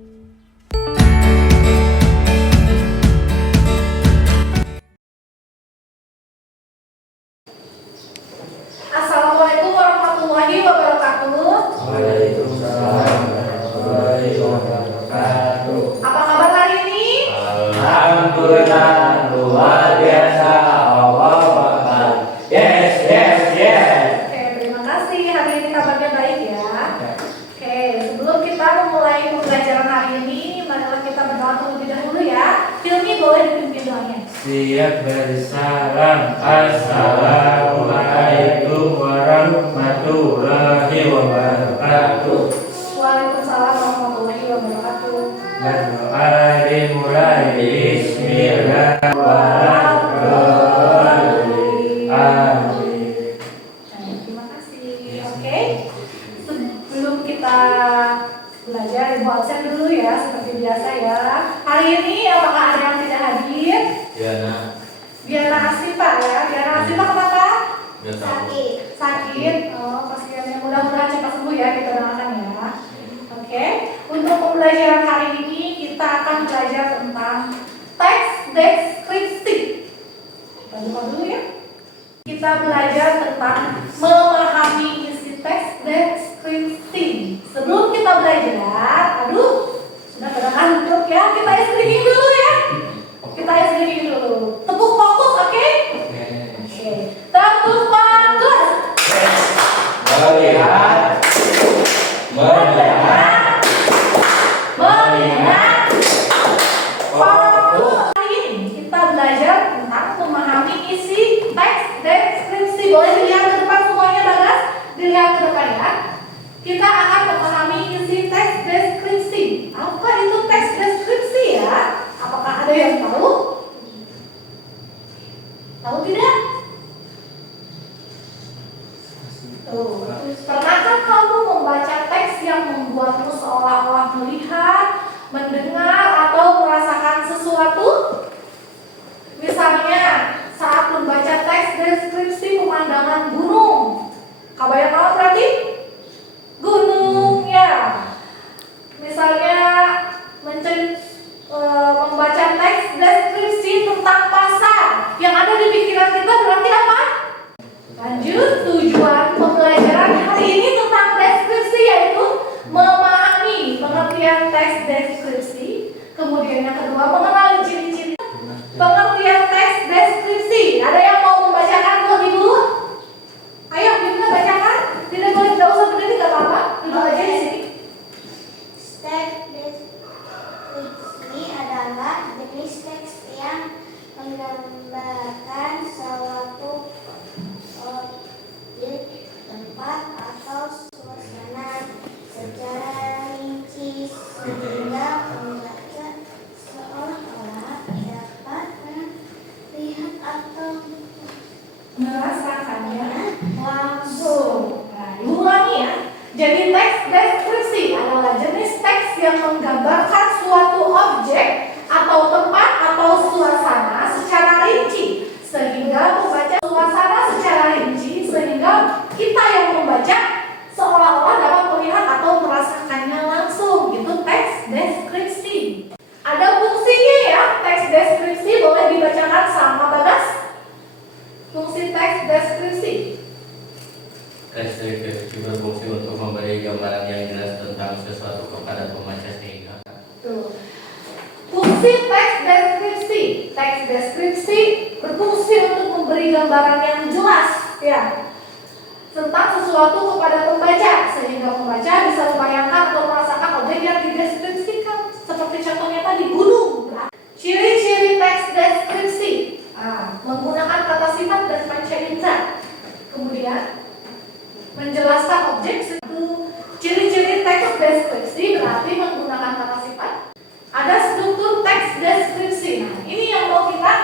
Assalamualaikum warahmatullahi wabarakatuh. Waalaikumsalam warahmatullahi wabarakatuh. Apa kabar hari ini? Alhamdulillah, luar biasa. Allah Akbar. Yes. Oke, terima kasih. Hari ini kabarnya baik ya. Oke, sebelum kita memulai pembelajaran hari ini, marilah kita berdoa terlebih dahulu ya. Hilmi boleh dipimpin doanya. Siap bersalam. Assalamualaikum warahmatullahi wabarakatuh. Waalaikumsalam warahmatullahi wabarakatuh. Berdoa dimulai Bismillahirrahmanirrahim. Amin. Terima kasih. Oke, sebelum kita belajar, Ibu absen dulu ya, seperti biasa ya. Hari ini apakah ada yang tidak hadir? Diana Asfifa ya. Diana Asfifa kenapa? Sakit. Oh, pasiennya mudah-mudahan cepat sembuh ya, kita doakan ya. Oke, untuk pembelajaran hari ini kita akan belajar tentang teks deskripsi. Kita buka dulu ya. Kita belajar tentang memahami isi teks deskripsi. Sebelum kita belajar, sudah pada ngantuk ya, kita screening dulu ya. Kita screening dulu. Tepuk fokus, oke? Oke. Tepuk fokus. Melihat. Fokus. Hari ini kita belajar tentang memahami isi teks deskripsi. Boleh dilihat ke depan semuanya, Bagas? Dilihat ke depan ya. Kita akan memahami isi teks deskripsi. Apa itu teks deskripsi ya? Apakah ada yang tahu? Tahu tidak? Tuh. Pernahkah kamu membaca teks yang membuatmu seolah-olah melihat, mendengar, atau merasakan sesuatu? Misalnya, saat membaca teks deskripsi pemandangan gunung. Kabayang apa berarti? Gunung ya. Misalnya, membaca teks deskripsi tentang pasar. Yang ada di pikiran kita berarti apa? Lanjut, tujuan pembelajaran hari ini tentang deskripsi yaitu memahami pengertian teks deskripsi. Kemudian yang kedua, mengenali ciri-ciri pengertian teks deskripsi. Ada yang mau membacakan terlebih dulu? Ayo, kita bacakan. Tidak usah berdiri, nggak apa-apa. Duduk aja di sini. Teks deskripsi adalah jenis teks yang menggambarkan suatu objek, tempat, atau suasana secara rinci sehingga pembaca seolah-olah dapat melihat atau Merasakannya langsung. Nah, diulangi ya. Jadi teks deskripsi adalah jenis teks yang menggambarkan suatu objek atau tempat atau suasana secara rinci sehingga pembaca kita yang membaca seolah-olah dapat melihat atau merasakannya langsung. Itu teks deskripsi. Ada fungsinya ya. Teks deskripsi boleh dibacakan sama Bagas. Fungsi teks deskripsi. Teks deskripsi berfungsi untuk memberi gambaran yang jelas tentang sesuatu kepada pembaca sehingga Fungsi teks deskripsi. Teks deskripsi berfungsi untuk memberi gambaran yang jelas ya tentang sesuatu kepada pembaca sehingga pembaca bisa membayangkan atau merasakan objek yang dideskripsikan. Seperti contohnya tadi, gunung. Ciri-ciri teks deskripsi. Menggunakan kata sifat dan panca indera. Kemudian menjelaskan objek. Ciri-ciri teks deskripsi berarti menggunakan kata sifat. Ada struktur teks deskripsi. Nah, ini yang mau kita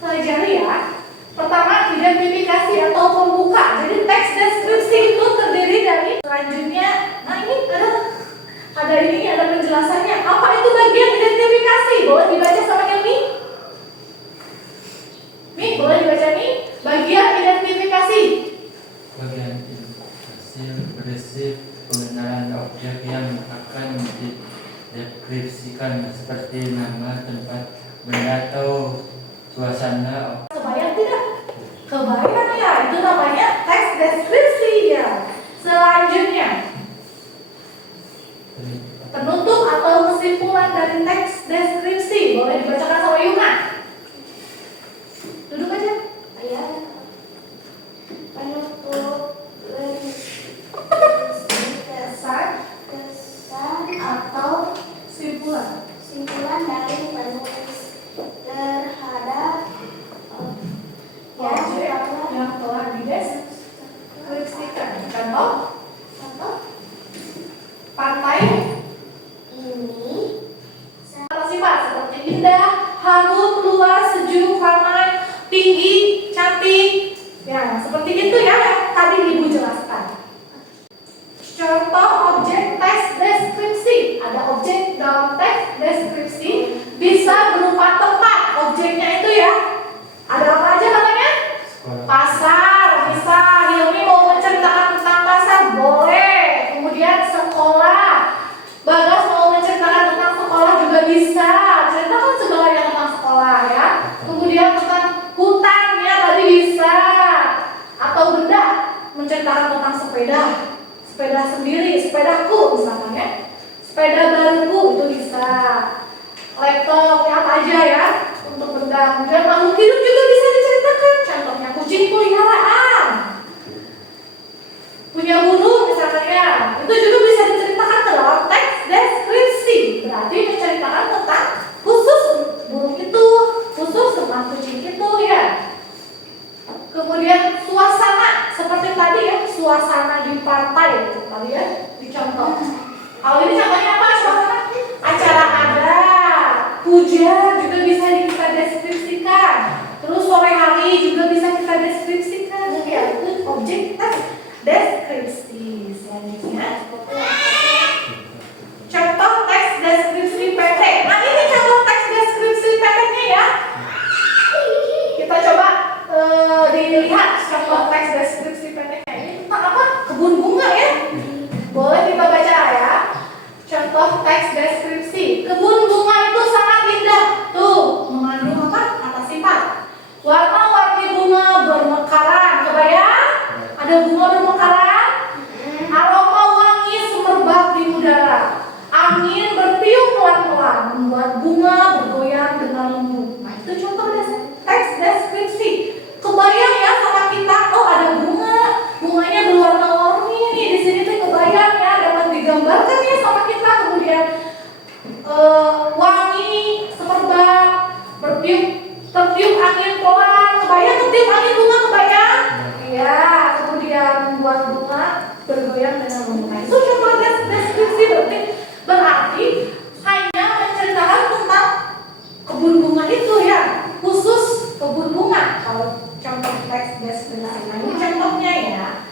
pelajari ya. Pertama, identifikasi atau pembuka. Jadi teks deskripsi itu terdiri dari selanjutnya. Nah, ini ada penjelasannya. Apa itu bagian identifikasi? Boleh dibaca sama Hilmi? Mi, boleh dibaca Mi? Bagian identifikasi. Bagian identifikasi berisi pengenalan objek objek yang akan dideskripsikan seperti nama, tempat, benda atau suasana. Kebayang tidak? Kebayang ya, itu namanya teks deskripsi ya. Selanjutnya, penutup atau kesimpulan dari teks deskripsi boleh dibacakan sama Yuna. Duduk aja. Ya. Penutup kesan atau simpulan dari penulis terhadap Objek yang telah dideskripsikan. Contoh, pantai ini sifat seperti indah, harum, luas, sejuk, ramai, tinggi, cantik. Ya, seperti itu ya yang tadi Ibu jelaskan. Contoh objek teks deskripsi. Ada objek dalam teks deskripsi bisa berupa tempat. Objeknya itu ya. Ada apa aja namanya? Pasar, bisa. Hilmi mau menceritakan tentang pasar, boleh. Kemudian sekolah. Bagas mau menceritakan tentang sekolah juga bisa. Ceritakan segalanya tentang sekolah ya. Kemudian tentang hutan ya tadi bisa. Atau benda, menceritakan tentang sepeda. Sepeda sendiri, sepedaku misalnya ya. Sepeda baruku itu bisa. Laptop ya apa aja ya untuk benda. Kemudian makhluk hidup juga bisa diceritakan. Contohnya kucing peliharaan, punya burung misalnya ya. Itu juga bisa diceritakan dalam teks deskripsi. Berarti menceritakan tentang khusus burung itu, khusus tentang kucing itu ya. Kemudian suasana seperti tadi ya, suasana di pantai itu tadi ya dicontoh. Kalau ini contohnya apa? Suasana acara adat, hujan juga bisa kita deskripsikan. Terus sore hari juga bisa kita deskripsikan. Ya, itu objek teks deskripsi. Selanjutnya, contoh teks deskripsi pendek. Nah ini contoh teks deskripsi pendeknya ya. Kita coba dilihat contoh teks deskripsi pendeknya. Ini tentang apa? Kebun bunga ya. Boleh kita baca ya. Contoh teks deskripsi. Kebun bunga itu sangat indah. Tuh, mengandung apa? Kata sifat. Warna-warni bunga bermekaran. Kebayang? Ada bunga bermekaran. Aroma wangi semerbak di udara. Angin bertiup pelan-pelan membuat bunga bergoyang dengan lembut. Nah, itu contoh teks deskripsi. Kebayang ya sama kita, oh ada bunga, bunganya berwarna-warni nih di sini tuh kebayang ya, dapat digambarkan ya sama kita. Kemudian wangi semerbak, tertiup angin pelan, kebayang tertiup angin bunga kebayang? Iya, kemudian membuat bunga bergoyang dengan lembut. Nah, itu contoh deskripsi berarti hanya menceritakan tentang kebun bunga itu ya, khusus kebun bunga. Kalau contoh teks deskripsi, nah ini contohnya ya.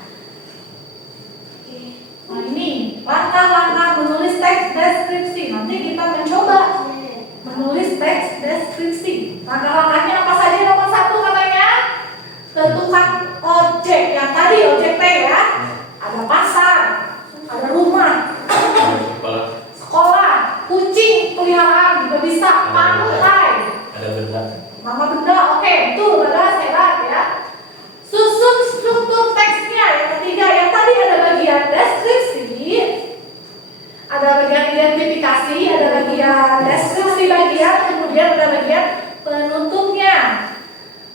Nah ini langkah-langkah menulis teks deskripsi. Nanti kita mencoba menulis teks deskripsi. Langkah-langkahnya apa saja? Nomor 1 katanya tentukan objek yang tadi, objek T ya. Ada pasar, ada rumah, sekolah, kucing peliharaan juga bisa, pantai, ada benda. nama benda, oke, itu adalah sehat ya. Susun struktur teksnya yang ketiga, yang tadi ada bagian deskripsi, ada bagian identifikasi, ada bagian deskripsi bagian, kemudian ada bagian penutupnya.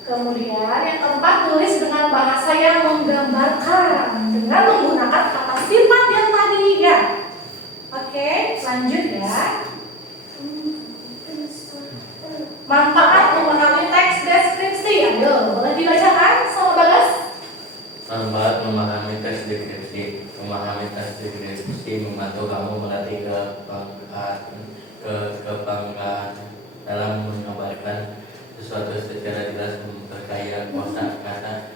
Kemudian yang keempat, tulis dengan bahasa yang menggambarkan dengan menggunakan kata sifat yang tadi ya. Oke, lanjut ya. Manfaat memahami teks deskripsi. Ayo, boleh dibacakan sama Bagas? Manfaat memahami teks deskripsi. Memahami teks deskripsi membantu kamu melatih kebanggaan dalam menggambarkan sesuatu secara jelas, memperkaya kosakata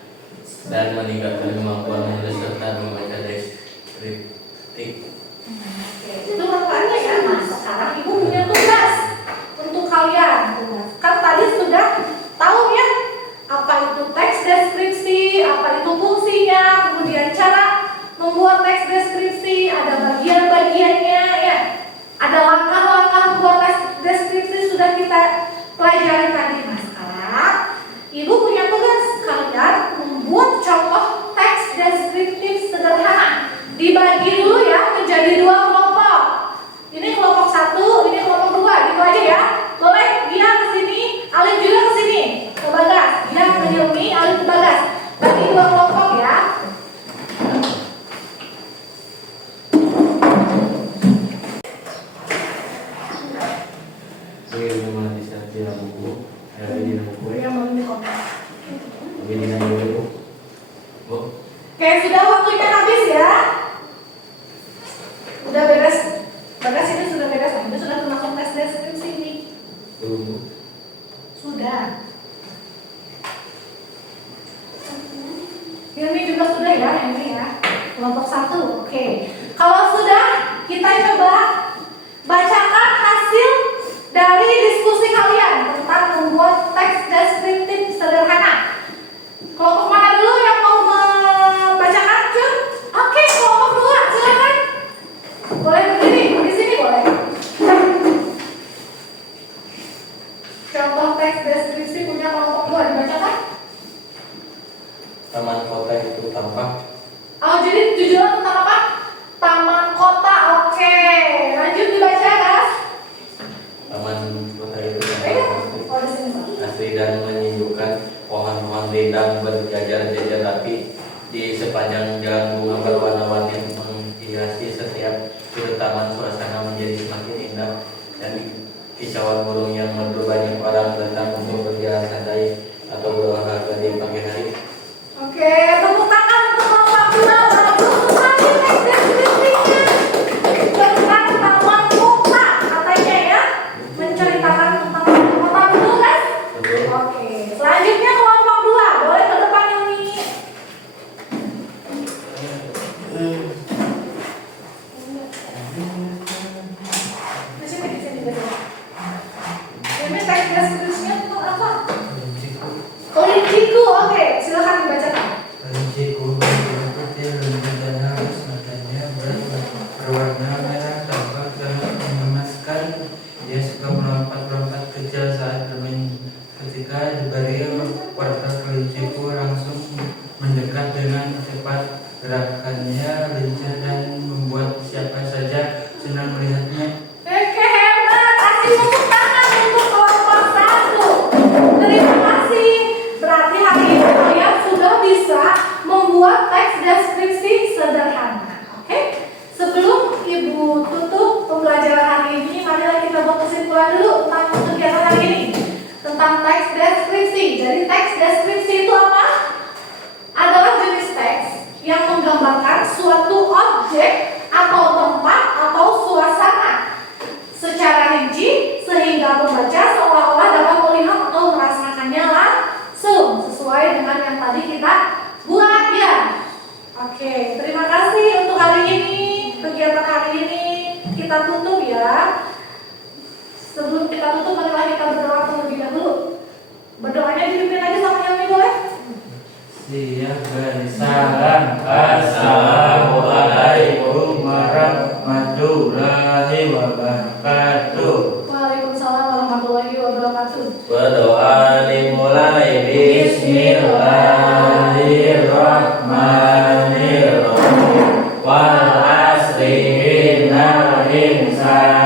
dan meningkatkan kemampuan menulis serta membaca deskriptif. Oke, itu manfaatnya ya. Nah, sekarang Ibu punya tugas untuk kalian. Kan tadi sudah tahu ya apa itu teks deskripsi, apa itu fungsinya, kemudian cara membuat teks deskripsi, ada bagian-bagian belum? Sudah. Ini juga sudah ya, ini ya. Kelompok 1. Oke. Kalau sudah, kita coba bacakan hasil dari diskusi kalian tentang membuat teks deskriptif sederhana. Kelompok mana dulu yang mau membacakan? Cun? Oke, kelompok 2, silakan. Boleh berdiri, di sini boleh. Contoh teks deskripsi punya kelompok 2 dibacakan. Taman kota itu tampak. Oh, jadi tujuan tentang apa? Taman kota. Oke, lanjut dibaca, guys. Taman kota itu Oh, di sini, Pak. asri dan menyejukkan, pohon-pohon rindang berjajar-jajar rapi di sepanjang jalan, bunga berwarna-warni menghiasi setiap sudut taman. Suasana menjadi semakin indah dan kicauan burung yang merdu. Banyak orang datang untuk berjalan santai atau berolahraga di pagi hari. Oke, tepuk tangan untuk kelompok 2. Bagus sekali teks deskripsinya. Tentang taman kota katanya ya. Menceritakan tentang taman kota, betul kan? Betul. Oke, selanjutnya kelompok 2. Boleh ke depan ini. Di sini, di sini. Ini teks deskripsinya tentang apa? Kolinciku, oke, silakan dibacakan. Kalinciku berputih lembut dan halus, matanya berwarna merah, tampak sangat mengemaskan. Dia suka melompat-lompat kecil saat bermain. Ketika diberi warta, kalinciku langsung mendekat dengan cepat. Gerakannya lincah dan membuat siapa saja senang melihatnya. Oke, hebat. Kasih tepuk tangan untuk kelompok 1. Terima kasih. Berarti hari ini kalian sudah bisa membuat teks deskripsi sederhana. Oke? Sebelum Ibu tutup pembelajaran hari ini, marilah kita buat kesimpulan dulu tentang kegiatan hari ini. Tentang teks deskripsi. Jadi teks deskripsi itu apa? Adalah jenis teks yang menggambarkan suatu objek atau tempat atau suasana secara rinci sehingga pembaca seolah-olah dapat melihat atau merasakannya langsung sesuai dengan yang tadi kita buat ya. Oke, terima kasih untuk hari ini. Kegiatan hari ini kita tutup ya. Sebelum kita tutup, marilah kita berdoa terlebih dahulu. Berdoanya dipimpin aja sama yang ini boleh? Siap salam. Assalamualaikum warahmatullahi wabarakatuh. Waalaikumsalam warahmatullahi wabarakatuh. Berdoa dimulai. Bismillahirrahmanirrahim. Wal asri innal insana